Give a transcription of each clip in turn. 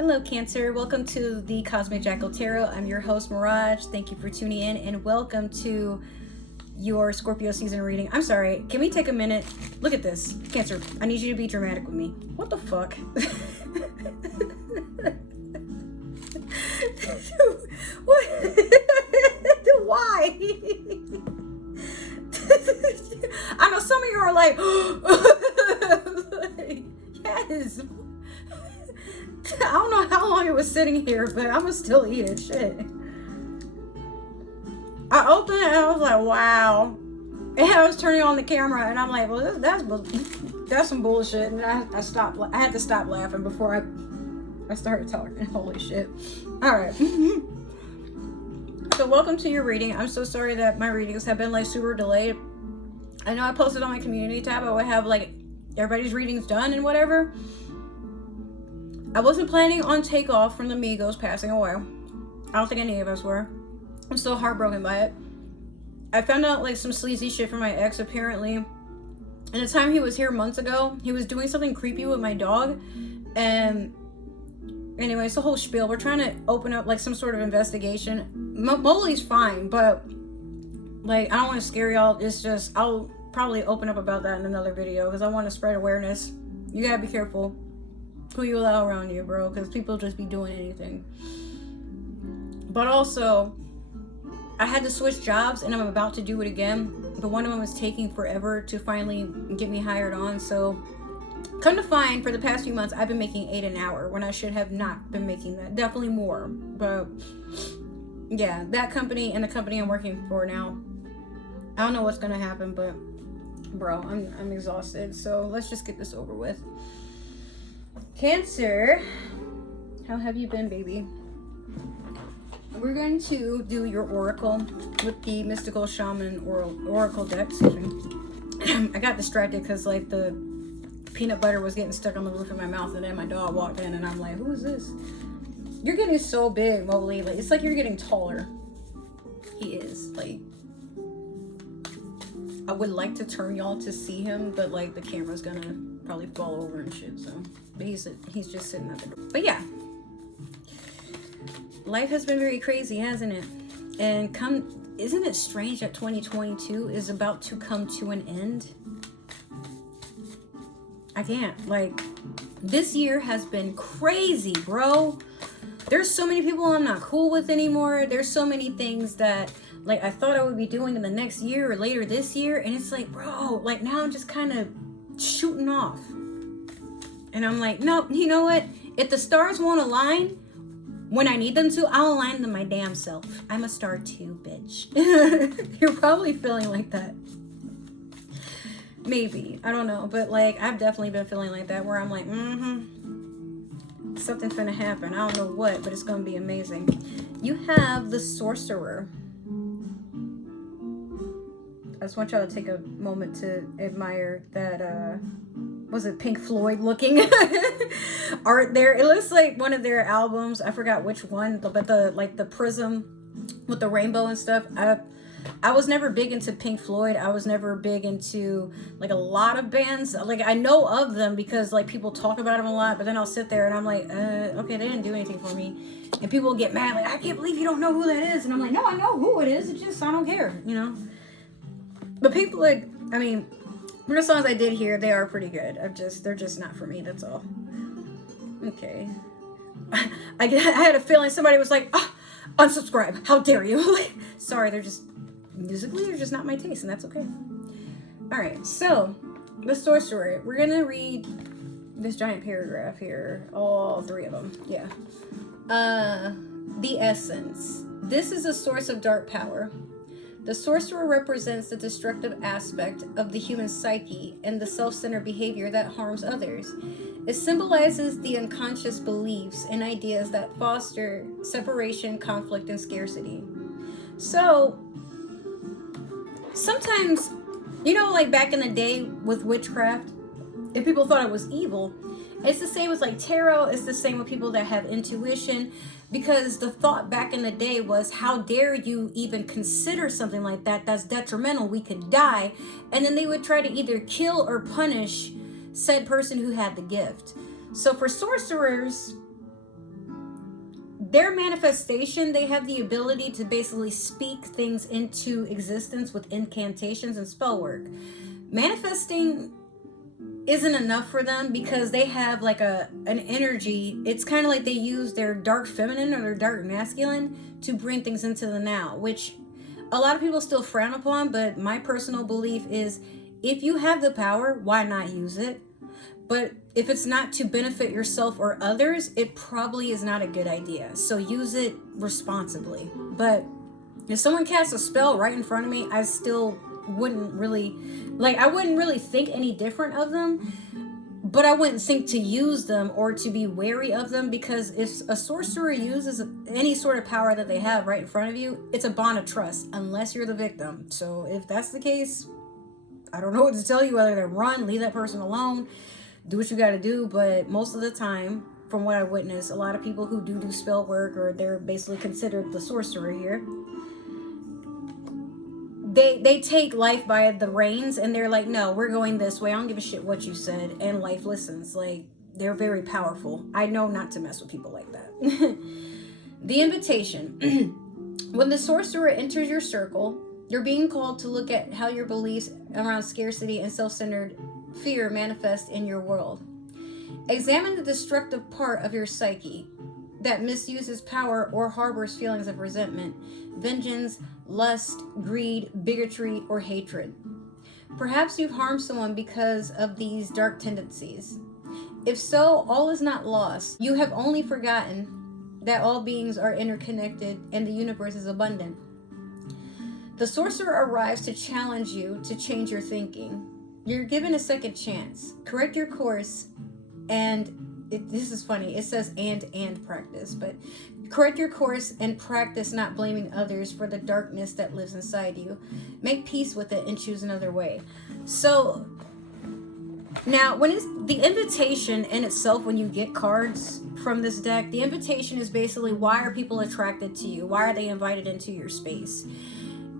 Hello, Cancer. Welcome to the Cosmic Jackal Tarot. I'm your host, Mirage. Thank you for tuning in and welcome to your Scorpio season reading. I'm sorry. Can we take a minute? Look at this. Cancer, I need you to be dramatic with me. What the fuck? What? Why? I know some of you are like, yes. I don't know how long it was sitting here, but I'm gonna still eat it. Shit. I opened it and I was like, wow. And I was turning on the camera and I'm like, well, that's some bullshit. And I stopped. I had to stop laughing before I started talking. Holy shit. All right. So welcome to your reading. I'm so sorry that my readings have been like super delayed. I know I posted on my community tab. I would have like everybody's readings done and whatever. I wasn't planning on takeoff from the Migos passing away. I don't think any of us were. I'm still heartbroken by it. I found out like some sleazy shit from my ex apparently. And the time he was here months ago, he was doing something creepy with my dog. And anyway, it's a whole spiel. We're trying to open up like some sort of investigation. Molly's fine, but like I don't want to scare y'all. It's just I'll probably open up about that in another video because I want to spread awareness. You gotta be careful who you allow around you, bro, because people just be doing anything. But also, I had to switch jobs and I'm about to do it again, but one of them is taking forever to finally get me hired on. So come to find, for the past few months I've been making $8 an hour when I should have not been making that. Definitely more. But yeah, that company and the company I'm working for now, I don't know what's gonna happen, but bro, I'm exhausted. So let's just get this over with. Cancer, how have you been, baby? We're going to do your oracle with the mystical shaman oracle deck. Excuse me. I got distracted because like the peanut butter was getting stuck on the roof of my mouth, and then my dog walked in, and I'm like, "Who is this?" You're getting so big, Mobley. Like it's like you're getting taller. He is like. I would like to turn y'all to see him, but like the camera's gonna probably fall over and shit. So, but he's just sitting at the door. But yeah, life has been very crazy, hasn't it? And isn't it strange that 2022 is about to come to an end? I can't. Like, this year has been crazy, bro. There's so many people I'm not cool with anymore. There's so many things that like I thought I would be doing in the next year or later this year, and it's like, bro, like now I'm just kind of shooting off. And I'm like, no, you know what? If the stars won't align when I need them to, I'll align them my damn self. I'm a star too, bitch. You're probably feeling like that. Maybe. I don't know. But like, I've definitely been feeling like that where I'm like, something's gonna happen. I don't know what, but it's gonna be amazing. You have the Sorcerer. I just want y'all to take a moment to admire that, was it Pink Floyd looking art there? It looks like one of their albums. I forgot which one, but the prism with the rainbow and stuff. I was never big into Pink Floyd. I was never big into like a lot of bands. Like I know of them because like people talk about them a lot, but then I'll sit there and I'm like, okay, they didn't do anything for me. And people get mad, like, I can't believe you don't know who that is. And I'm like, no, I know who it is. It's just, I don't care, you know? But Pink Floyd, I mean, from the songs I did hear, they are pretty good. They're just not for me, that's all. Okay. I had a feeling somebody was like, unsubscribe, how dare you? Sorry, they're just, musically, they're just not my taste, and that's okay. Alright, so, the Sorcerer. We're gonna read this giant paragraph here. All three of them, yeah. The Essence. This is a source of dark power. The Sorcerer represents the destructive aspect of the human psyche and the self-centered behavior that harms others. It symbolizes the unconscious beliefs and ideas that foster separation, conflict, and scarcity. So, sometimes, you know, like back in the day with witchcraft, if people thought it was evil, it's the same with like tarot, it's the same with people that have intuition. Because the thought back in the day was, how dare you even consider something like that? That's detrimental. We could die. And then they would try to either kill or punish said person who had the gift. So for sorcerers, their manifestation, they have the ability to basically speak things into existence with incantations and spell work. Manifesting isn't enough for them because they have like an energy. It's kind of like they use their dark feminine or their dark masculine to bring things into the now, which a lot of people still frown upon. But my personal belief is, if you have the power, why not use it? But if it's not to benefit yourself or others, it probably is not a good idea. So use it responsibly. But if someone casts a spell right in front of me, I still wouldn't really, I wouldn't really think any different of them. But I wouldn't think to use them or to be wary of them, because if a sorcerer uses any sort of power that they have right in front of you, it's a bond of trust, unless you're the victim. So if that's the case, I don't know what to tell you other than run, leave that person alone, do what you got to do. But most of the time, from what I witnessed, a lot of people who do spell work, or they're basically considered the sorcerer here, they take life by the reins, and they're like, no, we're going this way. I don't give a shit what you said. And life listens. Like, they're very powerful. I know not to mess with people like that. The invitation. When the sorcerer enters your circle, you're being called to look at how your beliefs around scarcity and self-centered fear manifest in your world. Examine the destructive part of your psyche that misuses power or harbors feelings of resentment, vengeance, lust, greed, bigotry, or hatred. Perhaps you've harmed someone because of these dark tendencies. If so, all is not lost. You have only forgotten that all beings are interconnected and the universe is abundant. The sorcerer arrives to challenge you to change your thinking. You're given a second chance. Correct your course, and this is funny. It says and practice, but correct your course and practice not blaming others for the darkness that lives inside you. Make peace with it and choose another way. So now, when it's the invitation in itself, when you get cards from this deck, the invitation is basically, why are people attracted to you? Why are they invited into your space?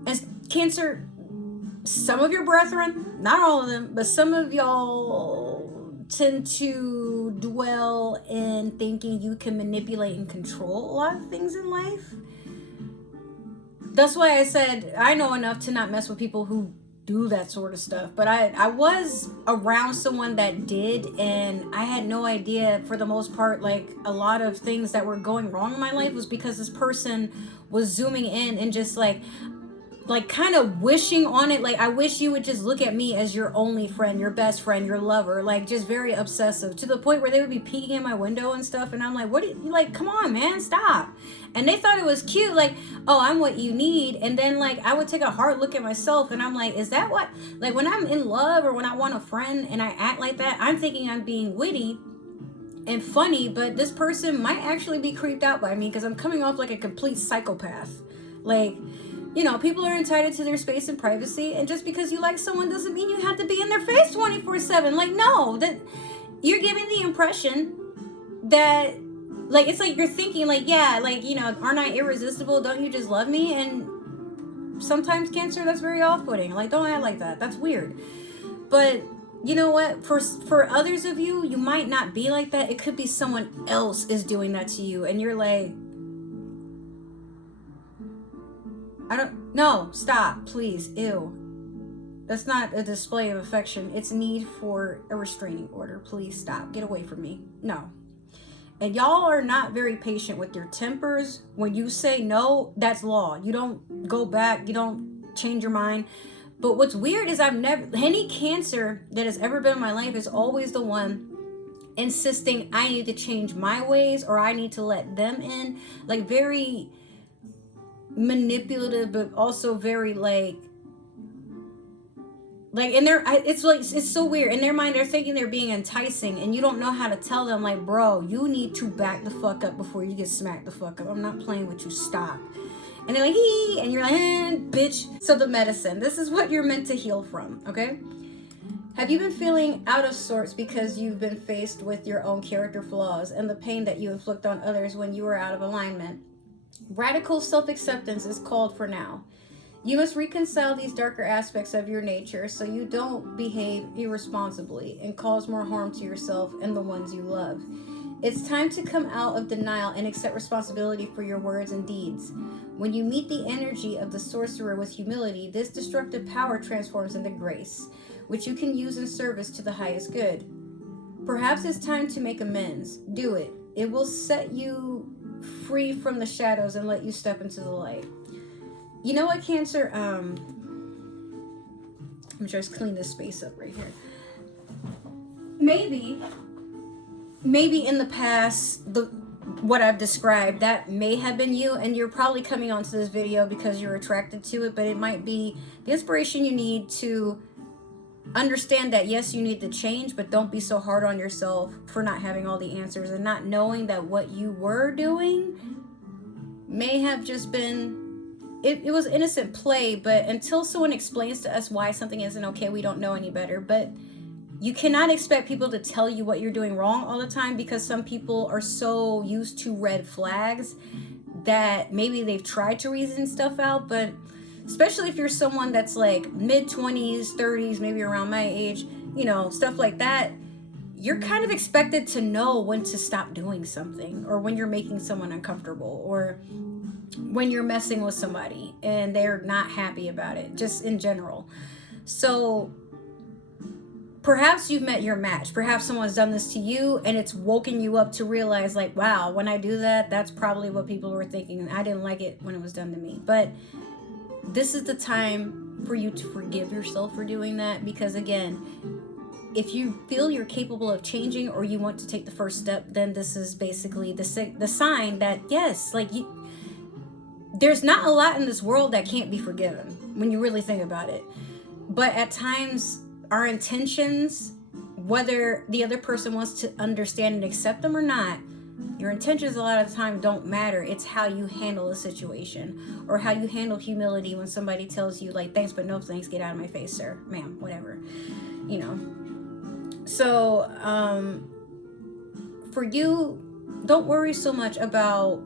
And Cancer, some of your brethren, not all of them, but some of y'all tend to dwell in thinking you can manipulate and control a lot of things in life. That's why I said I know enough to not mess with people who do that sort of stuff. But I was around someone that did, and I had no idea, for the most part, like, a lot of things that were going wrong in my life was because this person was zooming in and just like kind of wishing on it. Like, I wish you would just look at me as your only friend, your best friend, your lover. Like, just very obsessive, to the point where they would be peeking in my window and stuff, and I'm like, what do you, like, come on, man, stop. And they thought it was cute, like, oh, I'm what you need. And then, like, I would take a hard look at myself, and I'm like, is that what, like, when I'm in love or when I want a friend and I act like that, I'm thinking I'm being witty and funny, but this person might actually be creeped out by me because I'm coming off like a complete psychopath. Like, you know, people are entitled to their space and privacy, and just because you like someone doesn't mean you have to be in their face 24/7. Like, no, that you're giving the impression that, like, it's like you're thinking, like, yeah, like, you know, aren't I irresistible? Don't you just love me? And sometimes, Cancer, that's very off-putting. Like, don't act like that. That's weird. But you know what? For others of you, you might not be like that. It could be someone else is doing that to you, and you're like, no, stop, please, ew. That's not a display of affection. It's need for a restraining order. Please stop, get away from me. No. And y'all are not very patient with your tempers. When you say no, that's law. You don't go back, you don't change your mind. But what's weird is any Cancer that has ever been in my life is always the one insisting I need to change my ways, or I need to let them in. Like, very manipulative, but also very like in their, it's like, it's so weird. In their mind, they're thinking they're being enticing, and you don't know how to tell them, like, bro, you need to back the fuck up before you get smacked the fuck up. I'm not playing with you, stop. And they're like, hee, and you're like, bitch. So the medicine, this is what you're meant to heal from, okay? Have you been feeling out of sorts because you've been faced with your own character flaws and the pain that you inflict on others when you are out of alignment? Radical self-acceptance is called for now. You must reconcile these darker aspects of your nature so you don't behave irresponsibly and cause more harm to yourself and the ones you love. It's time to come out of denial and accept responsibility for your words and deeds. When you meet the energy of the sorcerer with humility, this destructive power transforms into grace, which you can use in service to the highest good. Perhaps it's time to make amends. Do it. It will set you free from the shadows and let you step into the light. You know what, Cancer? I'm just clean this space up right here. Maybe in the past, what I've described, that may have been you, and you're probably coming onto this video because you're attracted to it, but it might be the inspiration you need to understand that, yes, you need to change, but don't be so hard on yourself for not having all the answers and not knowing that what you were doing may have just been, it was innocent play, but until someone explains to us why something isn't okay, we don't know any better. But you cannot expect people to tell you what you're doing wrong all the time, because some people are so used to red flags that maybe they've tried to reason stuff out. But especially if you're someone that's like mid-20s, 30s, maybe around my age, you know, stuff like that, you're kind of expected to know when to stop doing something, or when you're making someone uncomfortable, or when you're messing with somebody and they're not happy about it, just in general. So perhaps you've met your match. Perhaps someone's done this to you and it's woken you up to realize, like, wow, when I do that, that's probably what people were thinking. I didn't like it when it was done to me. But this is the time for you to forgive yourself for doing that, because again, if you feel you're capable of changing, or you want to take the first step, then this is basically the sign that, yes, like, there's not a lot in this world that can't be forgiven when you really think about it. But at times, our intentions, whether the other person wants to understand and accept them or not, your intentions a lot of the time don't matter. It's how you handle a situation, or how you handle humility when somebody tells you, like, thanks but no thanks, get out of my face, sir, ma'am, whatever, you know. So for you, don't worry so much about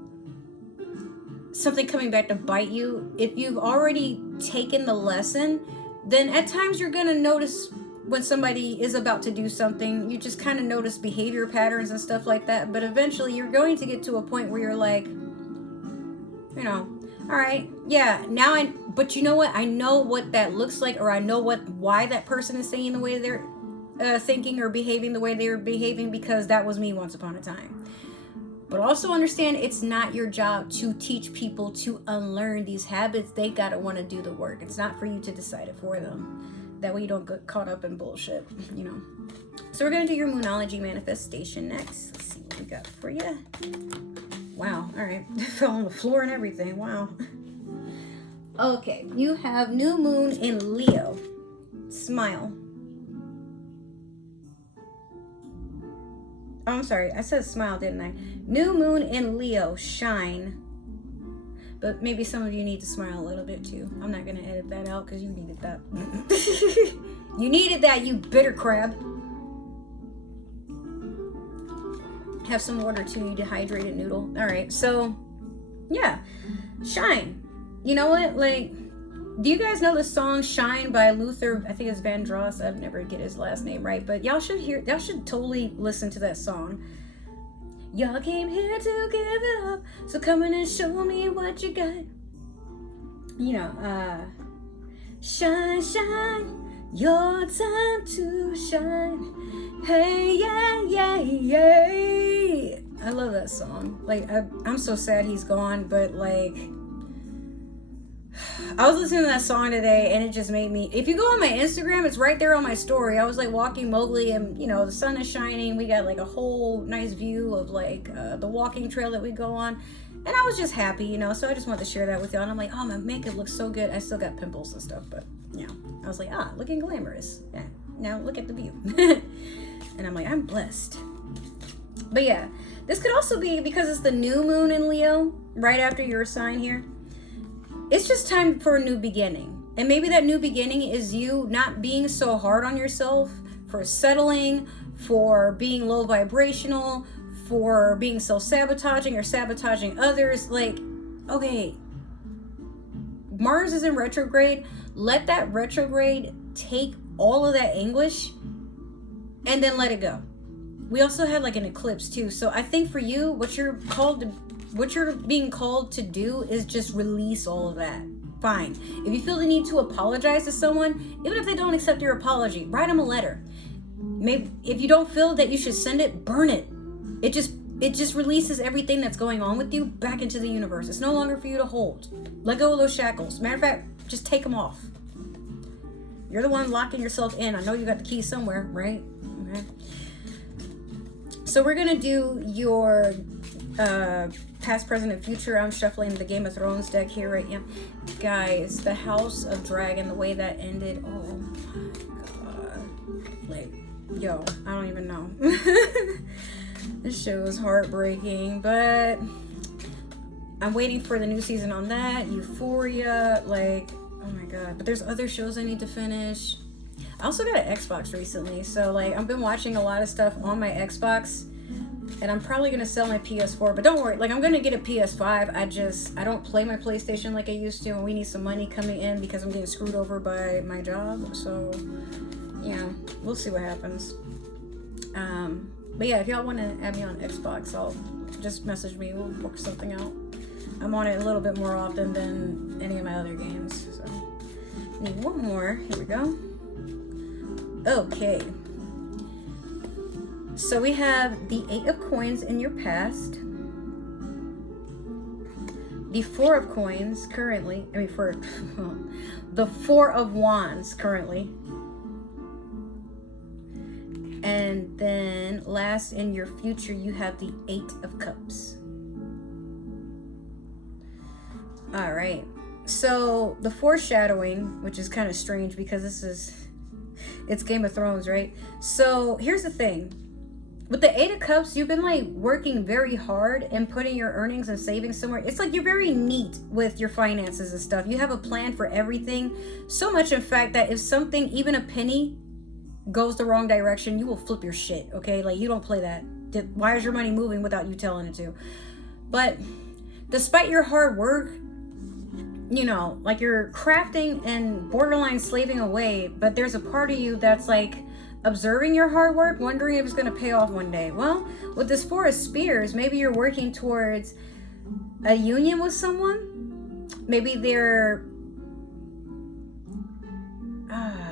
something coming back to bite you. If you've already taken the lesson, then at times you're going to notice when somebody is about to do something. You just kind of notice behavior patterns and stuff like that. But eventually you're going to get to a point where you're like, you know, all right, yeah, now but you know what? I know what that looks like, or I know why that person is saying the way they're thinking or behaving the way they were behaving, because that was me once upon a time. But also understand, it's not your job to teach people to unlearn these habits. They gotta want to do the work. It's not for you to decide it for them. That way you don't get caught up in bullshit, you know. So we're gonna do your Moonology manifestation next. Let's see what we got for you. Wow, all right. Fell on the floor and everything. Wow. Okay, you have new moon in Leo. Smile. Oh, I'm sorry. I said smile, didn't I? New moon in Leo. Shine. But maybe some of you need to smile a little bit too. I'm not going to edit that out because you needed that. You needed that, you bitter crab. Have some water too, you dehydrated noodle. All right. So, yeah. Shine. You know what? Like, do you guys know the song Shine by Luther? I think it's Vandross. I'd never get his last name right, but y'all should totally listen to that song. Y'all came here to give it up, so come in and show me what you got. You know, shine, shine, your time to shine. Hey, yeah, yeah, yeah. I love that song. Like, I'm so sad he's gone, but like, I was listening to that song today and it just made me, if you go on my Instagram, it's right there on my story. I was like walking Mowgli and, you know, the sun is shining. We got like a whole nice view of like the walking trail that we go on. And I was just happy, you know, so I just wanted to share that with y'all. And I'm like, oh, my makeup looks so good. I still got pimples and stuff, but, you know, I was like, looking glamorous. Yeah, now look at the view. And I'm like, I'm blessed. But yeah, this could also be because it's the new moon in Leo, right after your sign here. It's just time for a new beginning. And maybe that new beginning is you not being so hard on yourself for settling, for being low vibrational, for being self-sabotaging or sabotaging others. Like, okay, Mars is in retrograde. Let that retrograde take all of that anguish and then let it go. we also had like an eclipse too. So I think for you, what you're being called to do is just release all of that. Fine. If you feel the need to apologize to someone, even if they don't accept your apology, write them a letter. Maybe if you don't feel that you should send it, burn it. It just releases everything that's going on with you back into the universe. It's no longer for you to hold. Let go of those shackles. Matter of fact, just take them off. You're the one locking yourself in. I know you got the key somewhere, right? Okay. So we're going to do your past, present, and future. I'm shuffling the Game of Thrones deck here right now. Guys, the House of Dragon, the way that ended. Oh my God. Like, yo, I don't even know. This show is heartbreaking, but I'm waiting for the new season on that. Euphoria, like, oh my God. But there's other shows I need to finish. I also got an Xbox recently, so like I've been watching a lot of stuff on my Xbox, and I'm probably gonna sell my PS4. But don't worry, like I'm gonna get a PS5. I don't play my PlayStation like I used to, and we need some money coming in because I'm getting screwed over by my job. So yeah, we'll see what happens. But yeah, if y'all want to add me on Xbox, I'll just message me. We'll work something out. I'm on it a little bit more often than any of my other games. So need one more. Here we go. Okay. So we have the 8 of Coins in your past. The 4 of Coins currently. The 4 of Wands currently. And then last in your future, you have the 8 of Cups. All right. So the foreshadowing, which is kind of strange because it's Game of Thrones, right? So here's the thing. With the 8 of Cups, you've been like working very hard and putting your earnings and savings somewhere. It's like you're very neat with your finances and stuff. You have a plan for everything. So much, in fact, that if something, even a penny, goes the wrong direction, you will flip your shit, okay? Like, you don't play that. Why is your money moving without you telling it to? But despite your hard work, you know, like you're crafting and borderline slaving away, but there's a part of you that's like observing your hard work, wondering if it's going to pay off one day. Well, with this 4 of Spears, maybe you're working towards a union with someone. Maybe they're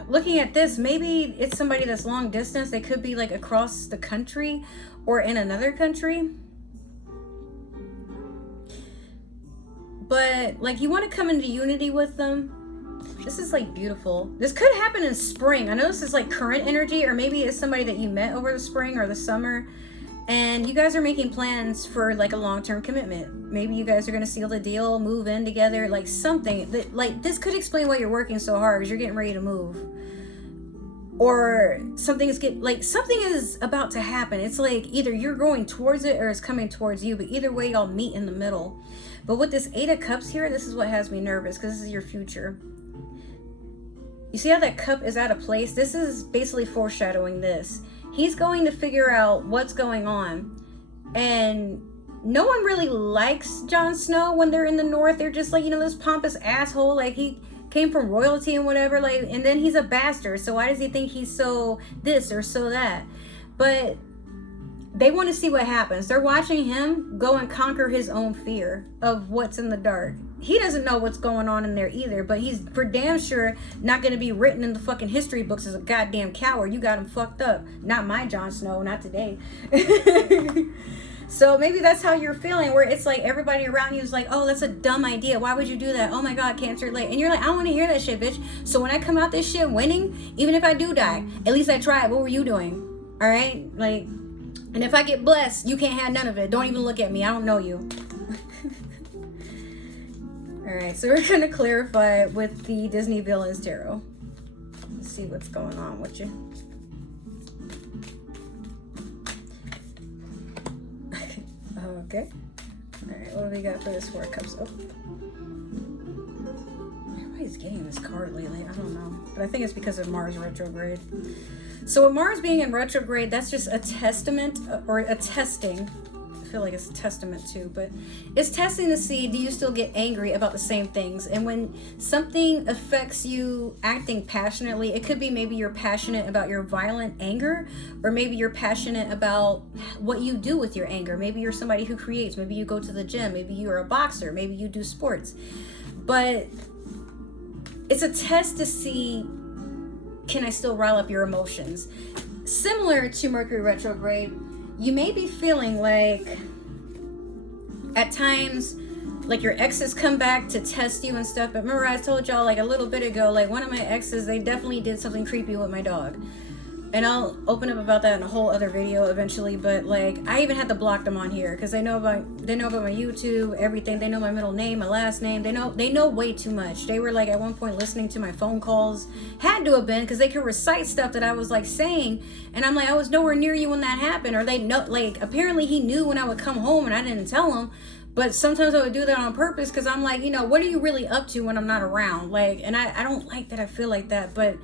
looking at this, maybe it's somebody that's long distance. They could be like across the country or in another country. But like you want to come into unity with them. This is like beautiful. This could happen in spring. I know this is like current energy, or maybe it's somebody that you met over the spring or the summer, and you guys are making plans for like a long-term commitment. Maybe you guys are going to seal the deal, move in together, like something that, like, this could explain why you're working so hard, because you're getting ready to move, or something is about to happen. It's like either you're going towards it or it's coming towards you, but either way y'all meet in the middle. But with this 8 of Cups here, this is what has me nervous, because this is your future. You see how that cup is out of place? This is basically foreshadowing this. He's going to figure out what's going on. And no one really likes Jon Snow when they're in the north. They're just like, you know, this pompous asshole. Like, he came from royalty and whatever. Like, and then he's a bastard. So why does he think he's so this or so that? But they want to see what happens. They're watching him go and conquer his own fear of what's in the dark. He doesn't know what's going on in there either, but he's for damn sure not going to be written in the fucking history books as a goddamn coward. You got him fucked up. Not my Jon Snow, not today. So maybe that's how you're feeling, where it's like everybody around you is like, oh, that's a dumb idea. Why would you do that? Oh my God, Cancer late. And you're like, I don't want to hear that shit, bitch. So when I come out this shit winning, even if I do die, at least I tried. What were you doing? All right? Like, and if I get blessed, you can't have none of it. Don't even look at me. I don't know you. All right, so we're going to clarify with the Disney Villains Tarot. Let's see what's going on with you. Okay. All right, what do we got for this 4 of Cups? Oh. Everybody's getting this card lately. I don't know. But I think it's because of Mars retrograde. So with Mars being in retrograde, that's just a testament or a testing. feel like it's a testament to, but it's testing to see, do you still get angry about the same things? And when something affects you acting passionately, it could be maybe you're passionate about your violent anger, or maybe you're passionate about what you do with your anger. Maybe you're somebody who creates, maybe you go to the gym, maybe you're a boxer, maybe you do sports. But it's a test to see, can I still rile up your emotions? Similar to Mercury retrograde, you may be feeling like at times like your exes come back to test you and stuff. But remember, I told y'all like a little bit ago, like one of my exes, they definitely did something creepy with my dog. And I'll open up about that in a whole other video eventually. But like, I even had to block them on here because they know about my YouTube, everything. They know my middle name, my last name. They know way too much. They were like at one point listening to my phone calls. Had to have been, because they could recite stuff that I was like saying. And I'm like, I was nowhere near you when that happened. Or they know, like, apparently he knew when I would come home and I didn't tell him. But sometimes I would do that on purpose because I'm like, you know, what are you really up to when I'm not around? Like, and I don't like that I feel like that. But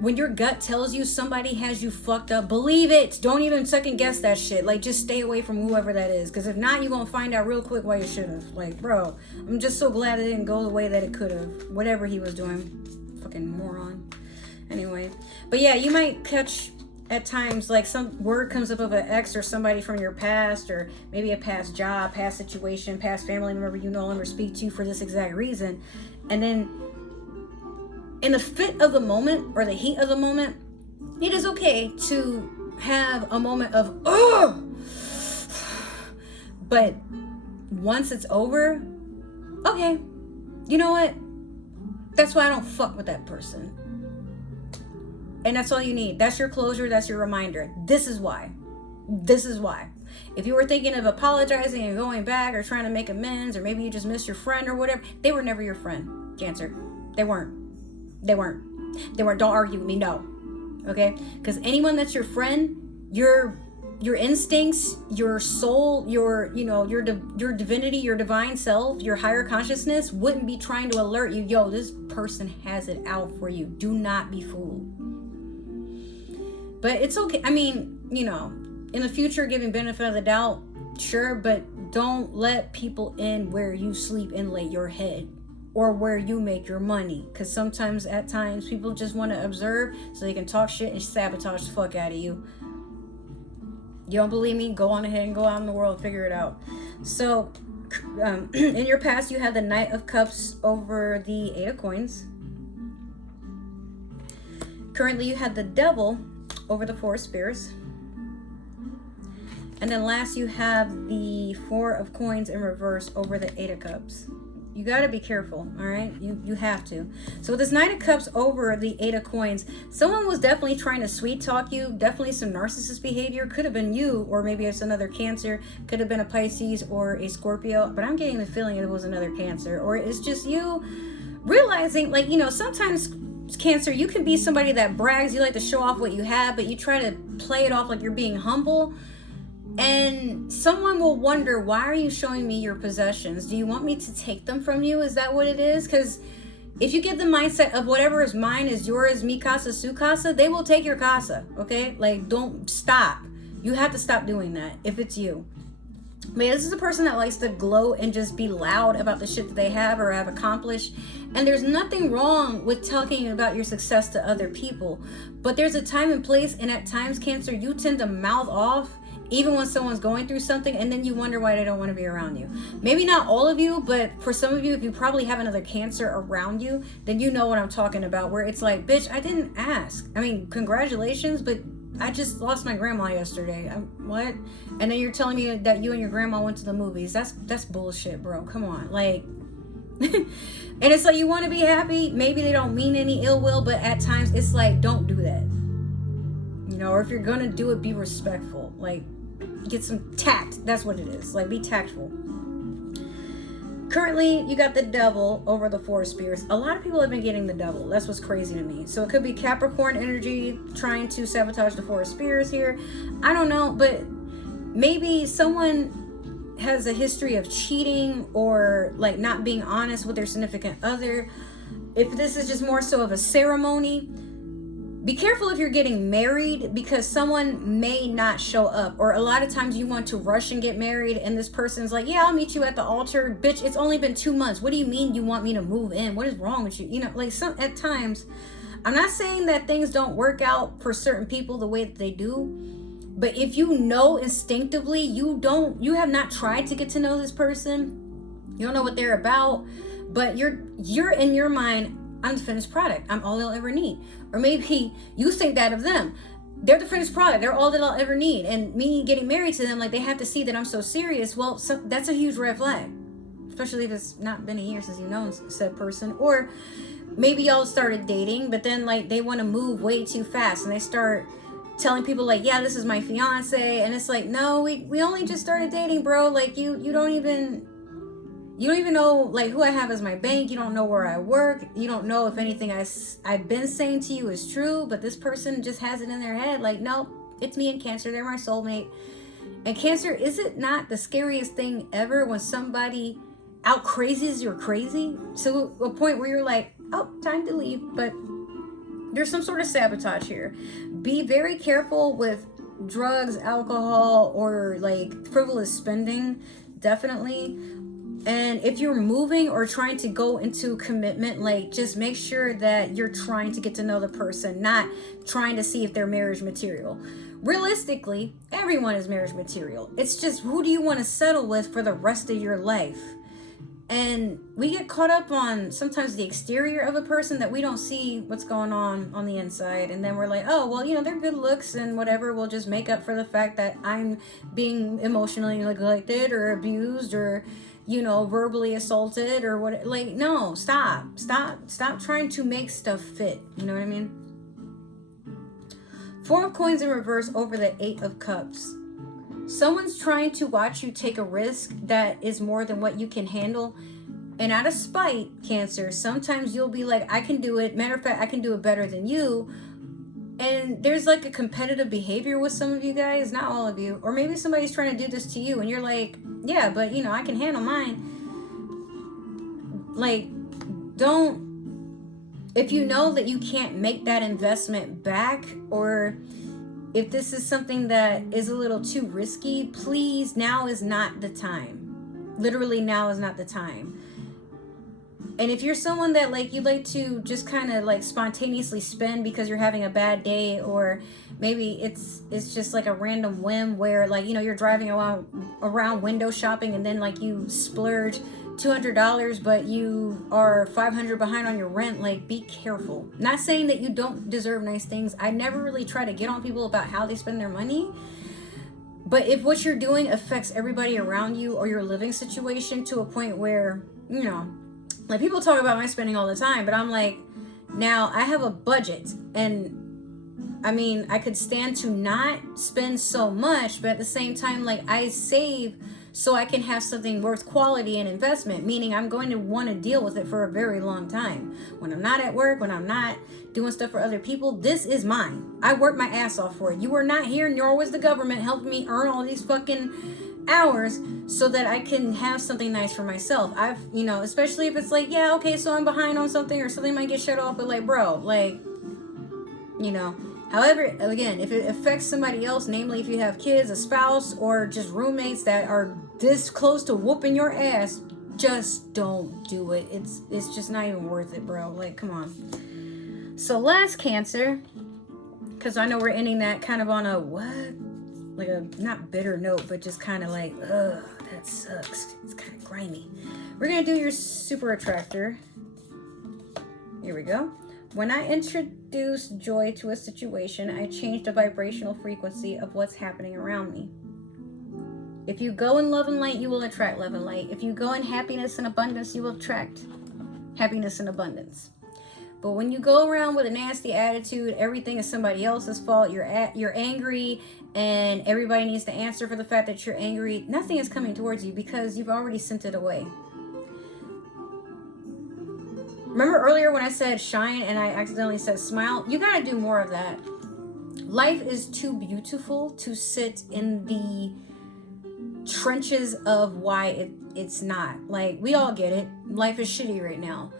when your gut tells you somebody has you fucked up, believe it. Don't even second guess that shit. Like, just stay away from whoever that is. Because if not, you're going to find out real quick why you should have. Like, bro, I'm just so glad it didn't go the way that it could have. Whatever he was doing. Fucking moron. Anyway. But yeah, you might catch at times, like, some word comes up of an ex or somebody from your past, or maybe a past job, past situation, past family member you no longer speak to for this exact reason. And then in the fit of the moment or the heat of the moment, it is okay to have a moment of, oh, but once it's over, okay, you know what? That's why I don't fuck with that person. And that's all you need. That's your closure. That's your reminder. This is why. This is why. If you were thinking of apologizing and going back or trying to make amends, or maybe you just missed your friend or whatever, they were never your friend, Cancer. They weren't. Don't argue with me. No. Okay? Because anyone that's your friend, your instincts, your soul, your divinity, your divine self, your higher consciousness wouldn't be trying to alert you, yo, this person has it out for you. Do not be fooled. But it's okay. I mean, you know, in the future, giving benefit of the doubt, sure, but don't let people in where you sleep and lay your head, or where you make your money. Because sometimes, at times, people just want to observe so they can talk shit and sabotage the fuck out of you. You don't believe me? Go on ahead and go out in the world and figure it out. So, in your past, you had the Knight of Cups over the Eight of Coins. Currently, you had the Devil over the Four of Spears. And then last, you have the Four of Coins in reverse over the Eight of Cups. You got to be careful, all right? You have to. So with this Knight of Cups over the Eight of Coins, someone was definitely trying to sweet talk you. Definitely some narcissist behavior. Could have been you, or maybe it's another Cancer. Could have been a Pisces or a Scorpio. But I'm getting the feeling it was another Cancer. Or it's just you realizing, like, you know, sometimes Cancer, you can be somebody that brags. You like to show off what you have, but you try to play it off like you're being humble. And someone will wonder, why are you showing me your possessions? Do you want me to take them from you? Is that what it is? Because if you get the mindset of whatever is mine is yours, mi casa, su casa, they will take your casa, okay? Like, don't stop. You have to stop doing that if it's you. But yeah, this is a person that likes to gloat and just be loud about the shit that they have or have accomplished. And there's nothing wrong with talking about your success to other people. But there's a time and place, and at times, Cancer, you tend to mouth off even when someone's going through something, and then you wonder why they don't want to be around you. Maybe not all of you, but for some of you, if you probably have another Cancer around you, then you know what I'm talking about, where it's like, bitch, I didn't ask. I mean, congratulations, but I just lost my grandma yesterday. What? And then you're telling me that you and your grandma went to the movies. That's bullshit, bro. Come on. Like, and it's like, you want to be happy. Maybe they don't mean any ill will, but at times it's like, don't do that. You know, or if you're going to do it, be respectful. Like, get some tact. That's what it is. Like, be tactful. Currently, you got the Devil over the Four of Spears. A lot of people have been getting the Devil. That's what's crazy to me. So it could be Capricorn energy trying to sabotage the Four of Spears here. I don't know, but maybe someone has a history of cheating or like not being honest with their significant other. If this is just more so of a ceremony, Be careful if you're getting married, because someone may not show up. Or a lot of times you want to rush and get married and this person's like, yeah, I'll meet you at the altar. Bitch, it's only been 2 months. What do you mean you want me to move in? What is wrong with you? You know, like at times, I'm not saying that things don't work out for certain people the way that they do. But if you know instinctively, you have not tried to get to know this person. You don't know what they're about, but you're in your mind, I'm the finished product. I'm all they'll ever need. Or maybe you think that of them. They're the finished product. They're all that I'll ever need. And me getting married to them, like, they have to see that I'm so serious. Well, that's a huge red flag. Especially if it's not been a year since you've known said person. Or maybe y'all started dating, but then, like, they want to move way too fast. And they start telling people, like, yeah, this is my fiance. And it's like, no, we only just started dating, bro. Like, you don't even know, like, who I have as my bank. You don't know where I work. You don't know if anything I've been saying to you is true, but this person just has it in their head. Like, no, it's me and Cancer. They're my soulmate. And Cancer, is it not the scariest thing ever when somebody out crazies your crazy? So a point where you're like, oh, time to leave. But there's some sort of sabotage here. Be very careful with drugs, alcohol, or like frivolous spending. Definitely. And if you're moving or trying to go into commitment, like, just make sure that you're trying to get to know the person, not trying to see if they're marriage material. Realistically, everyone is marriage material. It's just, who do you want to settle with for the rest of your life? And we get caught up on sometimes the exterior of a person that we don't see what's going on the inside. And then we're like, oh, well, you know, they're good looks and whatever. We'll just make up for the fact that I'm being emotionally neglected or abused or, you know, verbally assaulted or what. Like, no, stop trying to make stuff fit. You know what I mean? Four of Coins in reverse over the Eight of Cups. Someone's trying to watch you take a risk that is more than what you can handle. And out of spite, Cancer, sometimes you'll be like, I can do it. Matter of fact, I can do it better than you. And there's like a competitive behavior with some of you guys, not all of you. Or maybe somebody's trying to do this to you and you're like, yeah, but you know, I can handle mine. Like, if you know that you can't make that investment back, or if this is something that is a little too risky, please, now is not the time. Literally, now is not the time. And if you're someone that, like, you like to just kind of like spontaneously spend because you're having a bad day, or maybe it's just like a random whim where, like, you know, you're driving around window shopping and then like you splurge $200, but you are $500 behind on your rent. Like, be careful. Not saying that you don't deserve nice things. I never really try to get on people about how they spend their money. But if what you're doing affects everybody around you or your living situation to a point where, you know, like, people talk about my spending all the time, but I'm like, now I have a budget, and I mean, I could stand to not spend so much, but at the same time, like, I save so I can have something worth quality and investment, meaning I'm going to want to deal with it for a very long time. When I'm not at work, when I'm not doing stuff for other people, this is mine. I work my ass off for it. You are not here, nor was the government helping me earn all these fucking hours so that I can have something nice for myself. I've, you know, especially if it's like, yeah, okay, so I'm behind on something or something might get shut off, but like, bro, like, you know, however, again, if it affects somebody else, namely if you have kids, a spouse, or just roommates that are this close to whooping your ass, just don't do it. It's just not even worth it, bro. Like, come on. So last Cancer, because I know we're ending that kind of on a what? Like a not bitter note, but just kind of like, ugh, that sucks. It's kind of grimy. We're going to do your super attractor. Here we go. When I introduce joy to a situation, I change the vibrational frequency of what's happening around me. If you go in love and light, you will attract love and light. If you go in happiness and abundance, you will attract happiness and abundance. But when you go around with a nasty attitude, everything is somebody else's fault, you're angry, and everybody needs to answer for the fact that you're angry, nothing is coming towards you because you've already sent it away. Remember earlier when I said shine and I accidentally said smile? You got to do more of that. Life is too beautiful to sit in the trenches of why it's not. Like, we all get it. Life is shitty right now.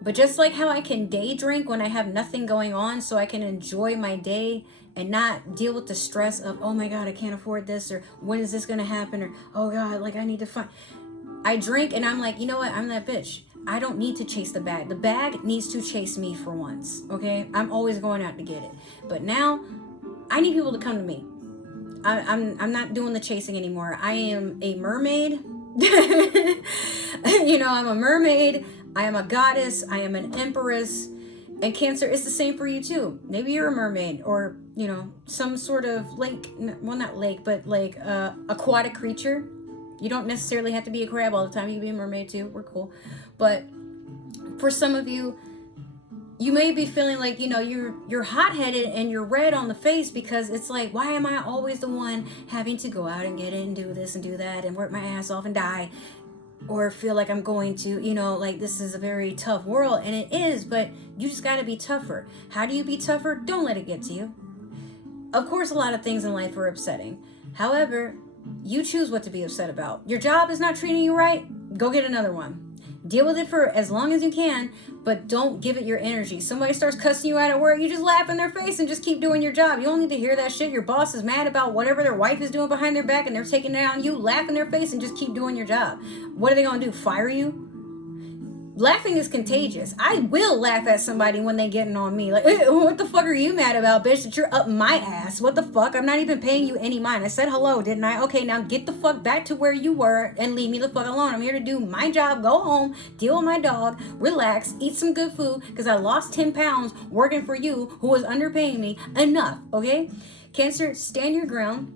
But just like how I can day drink when I have nothing going on, so I can enjoy my day and not deal with the stress of, oh my God, I can't afford this, or when is this going to happen, or oh God, like I need to find. I drink and I'm like, you know what? I'm that bitch. I don't need to chase the bag. The bag needs to chase me for once, okay? I'm always going out to get it. But now I need people to come to me. I'm not doing the chasing anymore. I am a mermaid. You know, I'm a mermaid. I am a goddess. I am an empress. And Cancer is the same for you too. Maybe you're a mermaid, or, you know, some sort of lake, well, not lake, but like aquatic creature. You don't necessarily have to be a crab all the time. You can be a mermaid too. We're cool. But for some of you, you may be feeling like, you know, you're hot-headed and you're red on the face, because it's like, why am I always the one having to go out and get it and do this and do that and work my ass off and die, or feel like I'm going to, you know, like this is a very tough world. And it is, but you just got to be tougher. How do you be tougher? Don't let it get to you. Of course, a lot of things in life are upsetting. However, you choose what to be upset about. Your job is not treating you right? Go get another one. Deal with it for as long as you can, but don't give it your energy. Somebody starts cussing you out at work, you just laugh in their face and just keep doing your job. You don't need to hear that shit. Your boss is mad about whatever their wife is doing behind their back and they're taking it out on you. Laugh in their face and just keep doing your job. What are they going to do? Fire you? Laughing is contagious. I will laugh at somebody when they getting on me. Like, what the fuck are you mad about, bitch? That you're up my ass. What the fuck? I'm not even paying you any mind. I said hello, didn't I? Okay, now get the fuck back to where you were and leave me the fuck alone. I'm here to do my job, go home, deal with my dog, relax, eat some good food, because I lost 10 pounds working for you who was underpaying me. Enough, okay? Cancer, stand your ground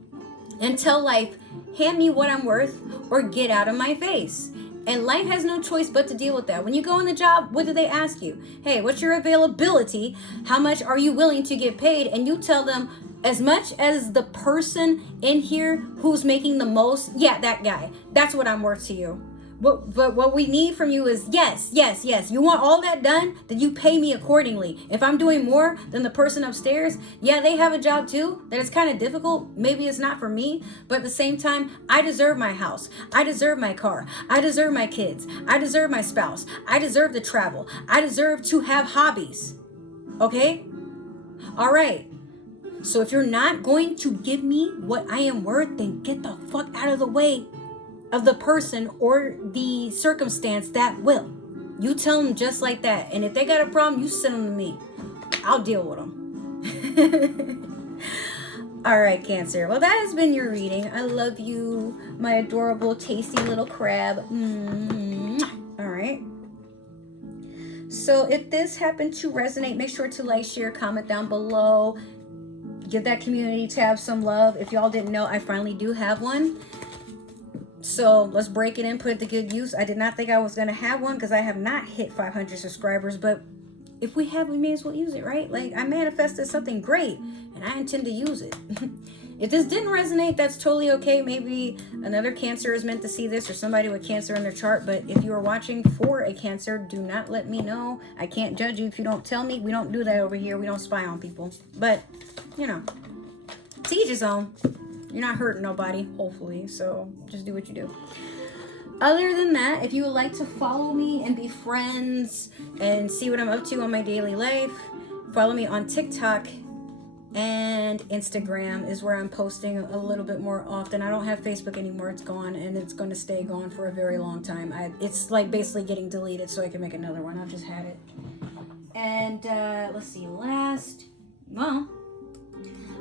and tell life, hand me what I'm worth or get out of my face. And life has no choice but to deal with that. When you go on the job, what do they ask you? Hey, what's your availability? How much are you willing to get paid? And you tell them, as much as the person in here who's making the most, yeah, that guy. That's what I'm worth to you. But what we need from you is yes, yes, yes. You want all that done? Then you pay me accordingly. If I'm doing more than the person upstairs, yeah, they have a job too. That is kind of difficult. Maybe it's not for me. But at the same time, I deserve my house. I deserve my car. I deserve my kids. I deserve my spouse. I deserve to travel. I deserve to have hobbies. Okay? All right. So if you're not going to give me what I am worth, then get the fuck out of the way of the person or the circumstance that will. You tell them just like that. And if they got a problem, you send them to me. I'll deal with them. All right, Cancer. Well, that has been your reading. I love you, my adorable, tasty little crab. All right. So if this happened to resonate, make sure to like, share, comment down below. Give that community tab some love. If y'all didn't know, I finally do have one. So let's break it in, put it to good use. I did not think I was going to have one because I have not hit 500 subscribers. But if we have, we may as well use it, right? Like, I manifested something great and I intend to use it. If this didn't resonate, that's totally okay. Maybe another Cancer is meant to see this, or somebody with Cancer in their chart. But if you are watching for a Cancer, do not let me know. I can't judge you if you don't tell me. We don't do that over here. We don't spy on people. But, you know, to each his own. You're not hurting nobody, hopefully, so just do what you do. Other than that, if you would like to follow me and be friends and see what I'm up to on my daily life, follow me on TikTok and Instagram is where I'm posting a little bit more often. I don't have Facebook anymore. It's gone, and it's going to stay gone for a very long time. It's like basically getting deleted so I can make another one. I've just had it. And let's see, well,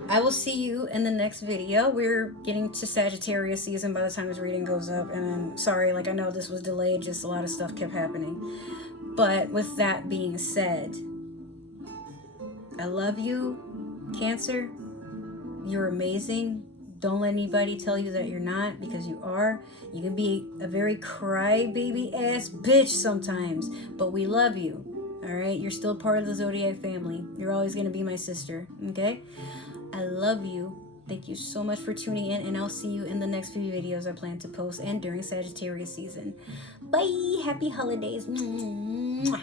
I will see you in the next video. We're getting to Sagittarius season by the time this reading goes up. And I'm sorry, like, I know this was delayed. Just a lot of stuff kept happening. But with that being said, I love you, Cancer. You're amazing. Don't let anybody tell you that you're not, because you are. You can be a very crybaby ass bitch sometimes, but we love you. All right? You're still part of the Zodiac family. You're always going to be my sister. Okay? I love you. Thank you so much for tuning in, and I'll see you in the next few videos I plan to post and during Sagittarius season. Bye. Happy holidays. Mwah.